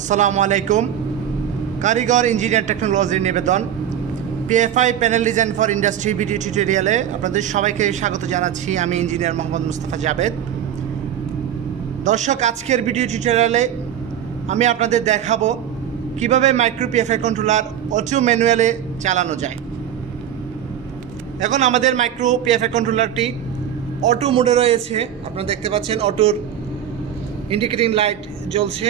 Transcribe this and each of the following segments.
আসসালামু আলাইকুম। কারিগর ইঞ্জিনিয়ার টেকনোলজির নিবেদন PFI panel design for industry video টিউটোরিয়ালে আপনাদের সবাইকে স্বাগত জানাচ্ছি। আমি ইঞ্জিনিয়ার মোহাম্মদ মুস্তাফা জাবেদ। দর্শক, আজকের ভিডিও টিউটোরিয়ালে আমি আপনাদের দেখাবো কিভাবে মাইক্রো পিএফআই কন্ট্রোলার অটো ম্যানুয়ালে চালানো যায়। এখন আমাদের মাইক্রো পিএফআই কন্ট্রোলারটি অটো মোডে রয়েছে। আপনারা দেখতে পাচ্ছেন অটোর ইন্ডিকেটিং লাইট জ্বলছে।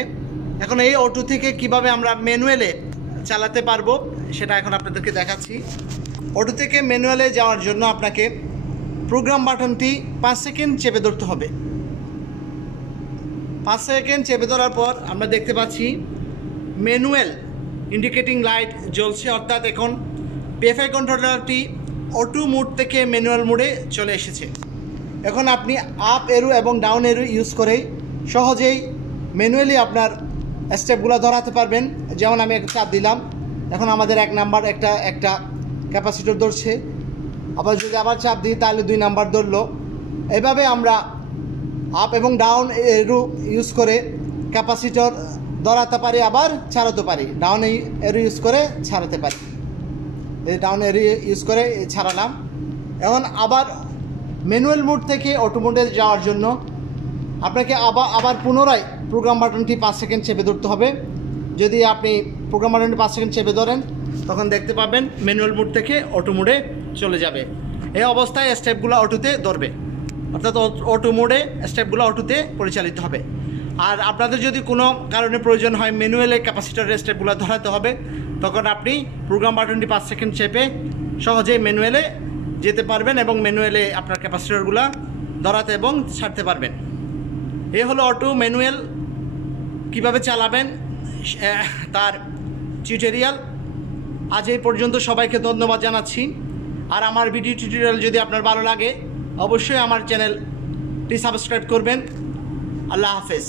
এখন এই অটো থেকে কিভাবে আমরা ম্যানুয়ালে চালাতে পারবো সেটা এখন আপনাদেরকে দেখাচ্ছি। অটো থেকে ম্যানুয়ালে যাওয়ার জন্য আপনাকে প্রোগ্রাম বাটনটি 5 সেকেন্ড চেপে ধরতে হবে। 5 সেকেন্ড চেপে ধরার পর আমরা দেখতে পাচ্ছি ম্যানুয়াল ইন্ডিকেটিং লাইট জ্বলছে, অর্থাৎ এখন পিএফআই কন্ট্রোলারটি অটো মোড থেকে ম্যানুয়াল মোডে চলে এসেছে। এখন আপনি আপ এরো এবং ডাউন এরো ইউজ করেই সহজেই ম্যানুয়ালি আপনার স্টেপগুলো ধরাতে পারবেন। যেমন আমি একটা চাপ দিলাম, এখন আমাদের 1 নাম্বার একটা ক্যাপাসিটর ধরছে। আবার যদি আবার চাপ দিই তাহলে 2 নাম্বার ধরলো। এভাবে আমরা আপ এবং ডাউন এরো ইউজ করে ক্যাপাসিটর ধরাতে পারি, আবার ছাড়াতে পারি। ডাউন এরো ইউজ করে ছাড়াতে পারি। এই ডাউন এরো ইউজ করে ছাড়ালাম। এখন আবার ম্যানুয়াল মোড থেকে অটো মোডে যাওয়ার জন্য আপনাকে আবার পুনরায় প্রোগ্রাম বাটনটি 5 সেকেন্ড চেপে ধরতে হবে। যদি আপনি প্রোগ্রাম বাটনটি 5 সেকেন্ড চেপে ধরেন তখন দেখতে পাবেন ম্যানুয়াল মোড থেকে অটো মোডে চলে যাবে। এই অবস্থায় স্টেপগুলো অটোতে ধরবে, অর্থাৎ অটো মোডে স্টেপগুলো অটোতে পরিচালিত হবে। আর আপনাদের যদি কোনো কারণে প্রয়োজন হয় ম্যানুয়ালে ক্যাপাসিটরের স্টেপগুলো ধরাতে হবে, তখন আপনি প্রোগ্রাম বাটনটি 5 সেকেন্ড চেপে সহজেই ম্যানুয়ালে যেতে পারবেন এবং ম্যানুয়ালে আপনার ক্যাপাসিটরগুলো ধরাতে এবং ছাড়তে পারবেন। এই হলো অটো ম্যানুয়াল কিভাবে চালাবেন তার টিউটোরিয়াল। আজ এই পর্যন্ত সবাইকে ধন্যবাদ জানাচ্ছি। আর আমার ভিডিও টিউটোরিয়াল যদি আপনার ভালো লাগে অবশ্যই আমার চ্যানেলটি সাবস্ক্রাইব করবেন। আল্লাহ হাফেজ।